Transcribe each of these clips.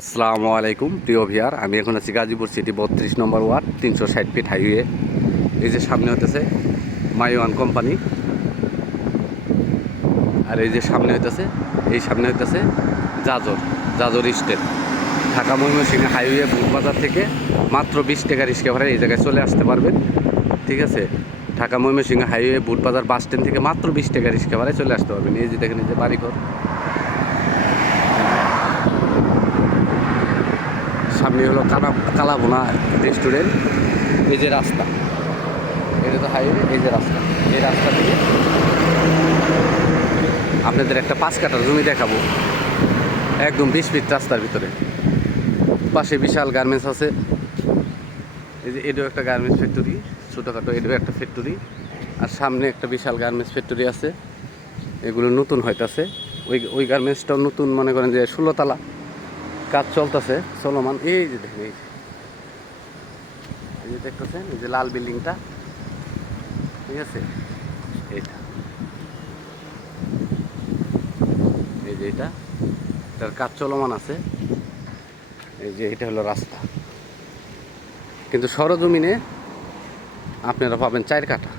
আসসালামু আলাইকুম প্রিয় ভিয়ার, আমি এখন আছি গাজীপুর সিটি 32 নম্বর ওয়ার্ড 360 ফিট হাইওয়ে। এই যে সামনে হতেছে মাইওয়ান কোম্পানি, আর এই যে সামনে হইতেছে জাজর স্টেট। ঢাকা ময়মনসিংহ হাইওয়ে বুটবাজার থেকে মাত্র 20 টাকা রিক্সা ভাড়ায় এই জায়গায় চলে আসতে পারবেন। ঠিক আছে, Dhaka Mymensingh highway Butbazar bus stand থেকে মাত্র 20 টাকা রিক্সা ভাড়ায় চলে আসতে পারবেন। এই যে দেখেন, এই যে বাড়িঘর, সামনে হলো কালাভুনা রেস্টুরেন্ট। এই যে রাস্তা, এটা তো হাইওয়ে। এই যে রাস্তা, এই রাস্তা থেকে আপনাদের একটা 5 কাঠার জমি দেখাবো, একদম 20 ফিট রাস্তার ভিতরে। পাশে বিশাল গার্মেন্টস আছে। এই যে এটাও একটা গার্মেন্টস ফ্যাক্টরি, ছোটোখাটো এটাও একটা ফ্যাক্টরি। আর সামনে একটা বিশাল গার্মেন্টস ফ্যাক্টরি আছে, এগুলো নতুন হইতাছে। ওই গার্মেন্টসটাও নতুন, মনে করেন যে 16 তলা, কাজ চলতেছে চলমান। এই যে দেখেন, এই যে দেখতেছেন, এই যে লাল বিল্ডিংটা, ঠিক আছে, এইটা, এই যে এটার কাজ চলমান আছে। এই যে এটা হলো রাস্তা, কিন্তু সরজমিনে আপনারা পাবেন 4 কাঠা।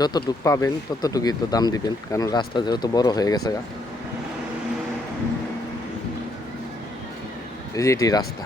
যতটুকু পাবেন ততটুকুই তো দাম দিবেন, কারণ রাস্তা যেহেতু বড় হয়ে গেছে। এই যে এটি রাস্তা।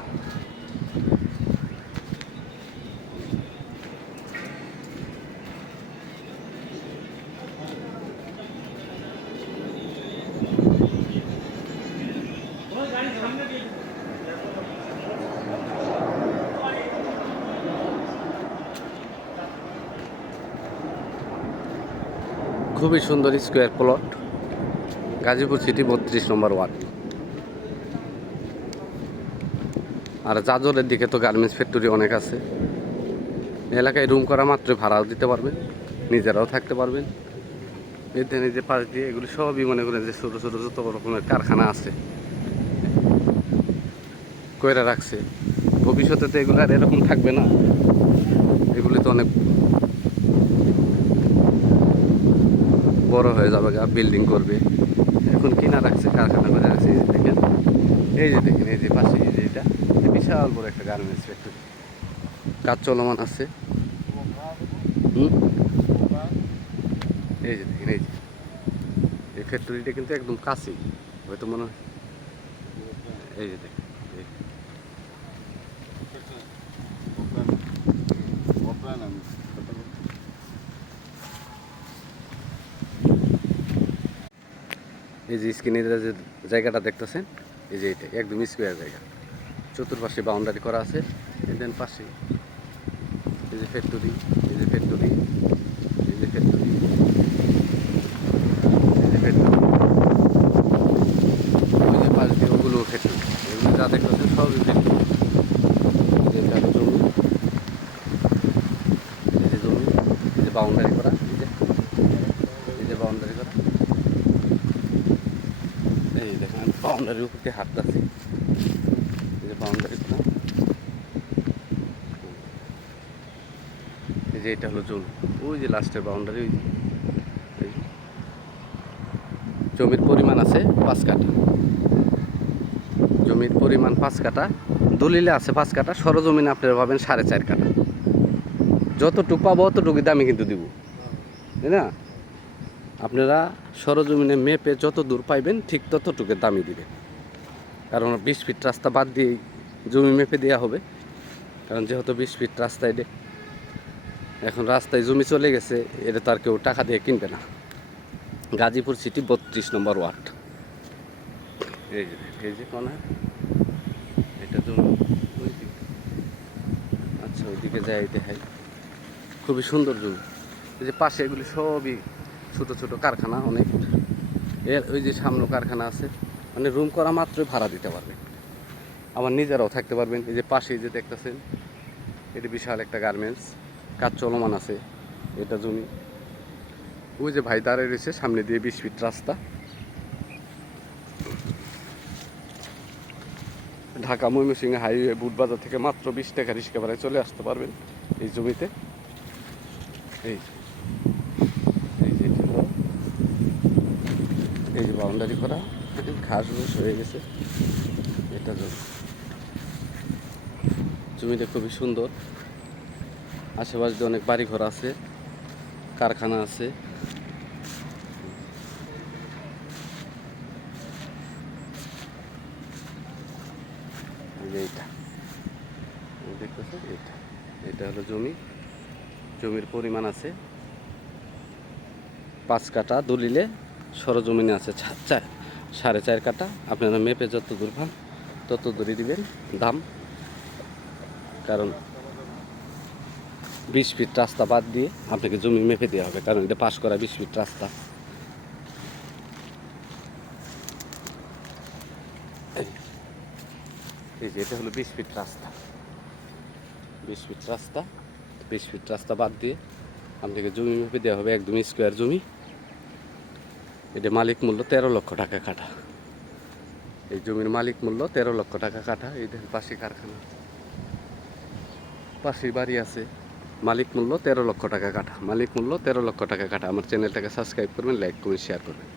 খুবই সুন্দর স্কোয়ার প্লট, গাজীপুর সিটি 32 নম্বর ওয়ার্ড। আর জাজরের দিকে তো গার্মেন্টস ফ্যাক্টরি অনেক আছে। এলাকায় রুম করা মাত্রই ভাড়াও দিতে পারবেন, নিজেরাও থাকতে পারবেন। এই যে পাশ দিয়ে এগুলি সবই মনে করেন যে ছোটো ছোটো যত রকমের কারখানা আছে কইরা রাখছে। ভবিষ্যতে তো এগুলো আর এরকম থাকবে না, এগুলি তো অনেক বড় হয়ে যাবে, বিল্ডিং করবে। এখন কিনা রাখছে, কারখানা করে রাখছে। এই যে দেখেন, এই যে পাশে, এই যে এটা বিশাল বড় একটা গার্মেন্টস ফ্যাক্টরি, কাজ চলমান আছে। এই যে দেখেন, এই ফ্যাক্টরিটা কিন্তু একদম কাছেই, হয়তো মনে হয়। এই যে দেখেন, এই যে স্ক্রিনে যে জায়গাটা দেখতেছেন, এই যে এটা একদম স্কোয়ার জায়গা, চতুর্পাশে বাউন্ডারি করা আছে। দেন পাশে এই যে ফ্যাক্টরি, এই যে ফ্যাক্টরি, এই যে ফ্যাক্টরি, এই যে ফ্যাক্টরি, ওই যে পাশ দিয়ে ওগুলো ফ্যাক্টরি। এগুলো যা দেখতেছেন সবই ফ্যাক্টরি। এই যে কারো জমি, এই যে জমি, এই যে বাউন্ডারি করা, এই যে বাউন্ডারি করা। এই দেখেন, আমি বাউন্ডারির উপর দিয়ে হাঁটতেছি। এই যে বাউন্ডারি করা, এই যে এটা হলো জমি। ওই যে লাস্টের বাউন্ডারি, ওই যে জমির পরিমাণ আছে 5 কাঠা। জমির পরিমাণ 5 কাঠা, দলিলে আছে 5 কাঠা, সরজমিনে আপনারা পাবেন 4.5 কাঠা। যতটুকু পাবো অতটুকু দামে কিন্তু দিব, তাই না? আপনারা সরজমিনে মেপে যত দূর পাইবেন ঠিক ততটুকু দামই দিবেন, কারণ 20 ফিট রাস্তা বাদ দিয়ে জমি মেপে দেওয়া হবে। কারণ যেহেতু 20 ফিট রাস্তায় এখন রাস্তায় জমি চলে গেছে, এটা তো আর কেউ টাকা দিয়ে কিনবে না। গাজীপুর সিটি 32 নম্বর ওয়ার্ড। এই যে কোনা, এটা জমি, ওই দিকে, আচ্ছা ওইদিকে যাই দেখাই। খুবই সুন্দর জমি। এই যে পাশে এগুলি সবই ছোট ছোট কারখানা অনেক। এর ওই যে সামনে কারখানা আছে, মানে রুম করা মাত্রই ভাড়া দিতে পারবেন, আবার নিজেরাও থাকতে পারবেন। এই যে পাশে যে দেখতেছেন, এটি বিশাল একটা গার্মেন্টস, কাজ চলমান আছে। এটা জমি। ওই যে ভাই দাঁড়িয়ে রয়েছে, সামনে দিয়ে 20 ফিট রাস্তা। ঢাকা ময়মনসিংহ হাইওয়ে বুটবাজার থেকে মাত্র 20 টাকা রিক্সা ভাড়ায় চলে আসতে পারবেন এই জমিতে। এই এই যে বাউন্ডারি করা, ঘাস ঘুষ হয়ে গেছে। এটা একটা জমি, জমিটা খুবই সুন্দর। আশেপাশে দিয়ে অনেক বাড়িঘর আছে, কারখানা আছে। এইটা দেখতেছেন, এইটা এটা হলো জমি। জমির পরিমাণ আছে 5 কাঠা, দলিলে সরজমিনে আছে 4.5 কাঠা। আপনারা মেপে যত দূর পান তত দূরই দিবেন দাম, কারণ 20 ফিট রাস্তা বাদ দিয়ে আপনাকে জমি মেপে দেওয়া হবে, কারণ এটা পাস করা 20 ফিট রাস্তা। এই যে এটা হলো 20 ফিট রাস্তা, 20 ফিট রাস্তা, 20 ফিট রাস্তা বাদ দিয়ে আপনাকে জমি মেপে দেওয়া হবে, একদম স্কোয়ার জমি। এটা মালিক মূল্য 13 লক্ষ টাকা কাঠা। এই জমির মালিক মূল্য 13 লক্ষ টাকা কাঠা। এই দেখেন পাশে কারখানা, পাশেই বাড়ি আছে। মালিক মূল্য 13 লক্ষ টাকা কাঠা, মালিক মূল্য 13 লক্ষ টাকা কাঠা। আমার চ্যানেলটাকে সাবস্ক্রাইব করবেন, লাইক করবেন, শেয়ার করবেন।